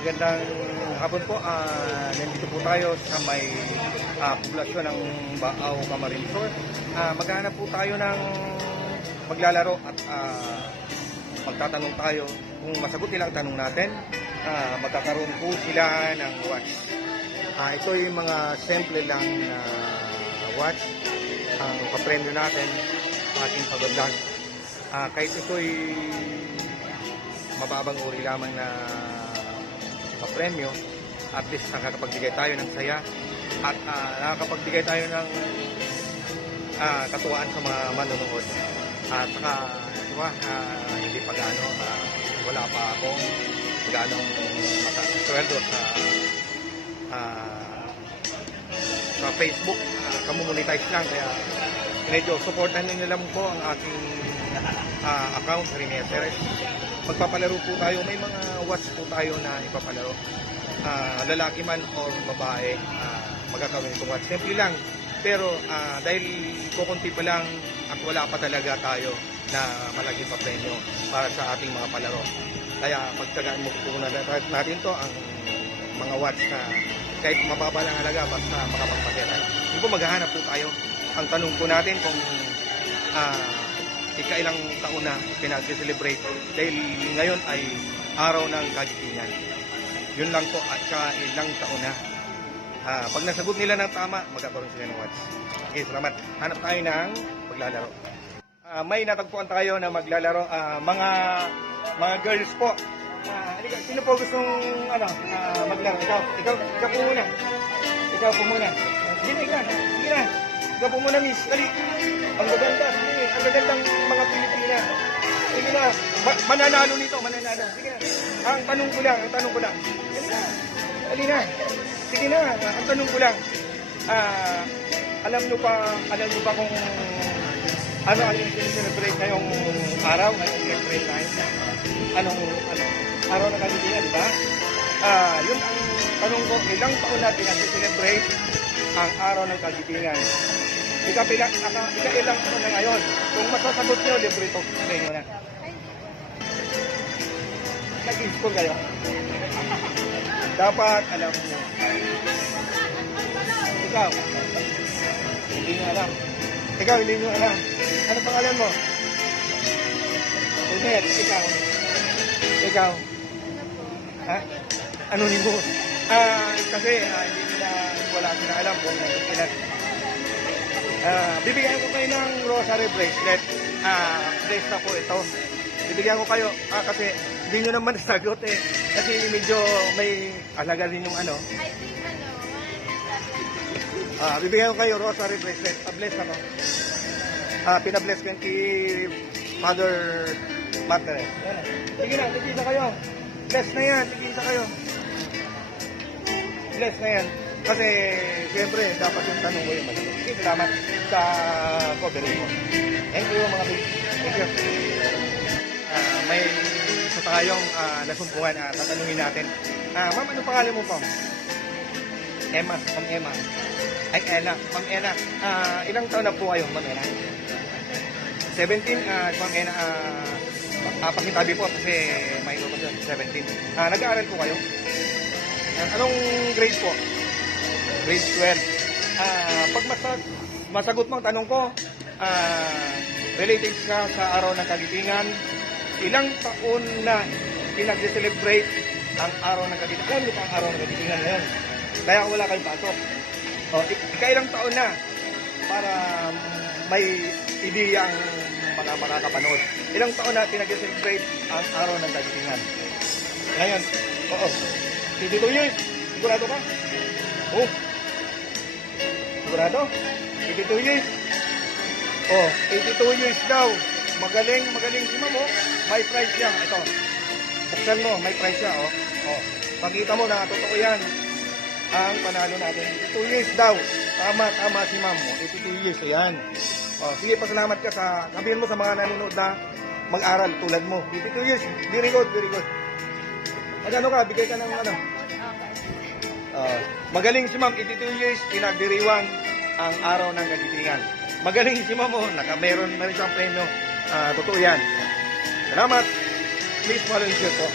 Magandang hapon po. Nandito po tayo sa may poblasyon ng Baaw, Camarinesor. Maghahanap po tayo ng maglalaro at magtatanong tayo. Kung masagot nila ang tanong natin, magkakaroon po sila ng watch. Ito yung mga simple lang na watch. Ang papremyo natin ating pag-vlog. Kahit ito'y mababang uri lamang na papremyo, at least nakakapagbigay tayo ng saya at nakakapagbigay tayo ng katuwaan sa mga manonood. At saka diba, hindi pa gaano, wala pa akong gaanong sweldo sa Facebook. Kamumonetize lang, kaya medyo supportan nyo lang po ang aking account, Rene Ceres. Magpapalaro po tayo, may mga watch po tayo na ipapalaro, lalaki man o babae, magkakaroon itong watch. Simple lang, pero dahil kukunti pa lang at wala pa talaga tayo na malaking papremyo para sa ating mga palaro, kaya pagtagaan mo po na natin to ang mga watch na kahit mababa lang halaga basta makapagpasira. Hindi po maghahanap po tayo. Ang tanong po natin kung ikailang taon na pinag-celebrate, dahil ngayon ay araw ng kagitingan. Yun lang po, at ilang taon na. Pag nasagot nila ng tama, magkakaroon sila ng watch. Okay, salamat. Hanap tayo ng maglalaro. May natagpuan tayo na maglalaro. Mga girls po. Sino po gustong maglaro? Ikaw po muna. Ikaw po muna. Sige na. Ikaw po muna, miss. Dali. Ang gaganda. Sige, ang gagandang mga Pilipina. Sige na. Mananalo nito, mananalo. Sige na. Ang tanong ko lang. Dali na. Sige na. Ang tanong ko lang. Alam nyo ba kung ano ang celebrate ngayong araw? Ngayong celebrate tayo? Anong araw ng kagitingan, di ba? Yun ang tanong ko. Ilang taon natin nag-celebrate ang araw ng kagitingan? Ikailang taon na ngayon. Kung masasagot nyo, libre ito sa inyo na. Nag-school kayo. Dapat alam nyo. Ikaw, hindi nyo alam. Ikaw, hindi nyo alam. Ano pangalan mo? Unet, ikaw. Ha? Ano ni mo? Kasi hindi nila, wala sila alam kung ilan. Bibigyan ko kayo ng rosary bracelet. Bracelet na po ito. Bibigyan ko kayo kasi hindi nyo naman sagot eh. Kasi medyo may alaga din yung ano. Bibigyan ko kayo rosary bracelet. Bless ako. Pinabless ko yung kay Father Margaret. Sige na, tigisa kayo. Bless na yan, tigisa kayo. Bless na yan. Kasi, siyempre, dapat yung tanong ko yung masagot. Sige, salamat sa covering mo. Thank you, mga baby. Thank you. May isa tayong nasumpungan na tatanungin natin. Ma'am, ano pangalan mo po? Emma, Ma'am Emma. Ay, Ella. Ma'am Ella, ilang taon na po kayo, Ma'am Ella? 17, Ma'am Ella, pakitabi po kasi may iba pa 17. Nag-aaral po kayo? Anong grade po? Grade 12. Pag masagot mo ang tanong ko, related ka sa araw ng kagitingan, ilang taon na pinag-celebrate ang araw ng kagitingan? Alam niyo pa ang araw ng kagitingan ngayon? Kaya wala kayong pasok. Ikailang taon na para may ideya ang mga makakapanood. Ilang taon na pinag-celebrate ang araw ng kagitingan? Ngayon, 22 years. Sigurado ka? Sigurado? 82 years? 82 years daw. Magaling si Mamo. May prize siya. Ito. Buksan mo, may prize siya. Pakita mo na totoo yan. Ang panalo natin. 82 years daw. Tama si Mamo. 82 years. Ayan. Sige, pasalamat ka sabihin mo sa mga nanonood na mag-aral tulad mo. 82 years. Very good. Ano ka? Bigay ka ng ano? Magaling si Ma'am. 82 years. Pinagdiriwang ang araw ng kagitingan. Magaling si Ma'am. Meron siyang premyo. Totoo yan. Salamat. Please follow and share po.